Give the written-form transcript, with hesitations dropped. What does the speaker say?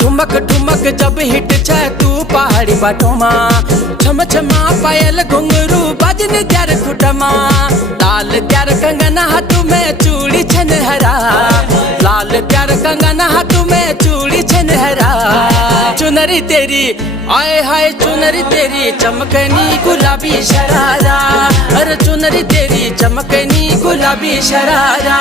ठुमक ठुमक जब हिट छे तू पहाड़ी बाटोमा, छम छमा पायल घुंघरू बाजन त्यार खुटमा। लाल त्यार कंगना हाथों में चूड़ी छन हरा, लाल त्यार कंगना हाथों में चूड़ी छन हरा। चुनरी तेरी आए हाय चुनरी तेरी चमकनी गुलाबी शरारा, अरे चुनरी तेरी चमकनी गुलाबी शरारा।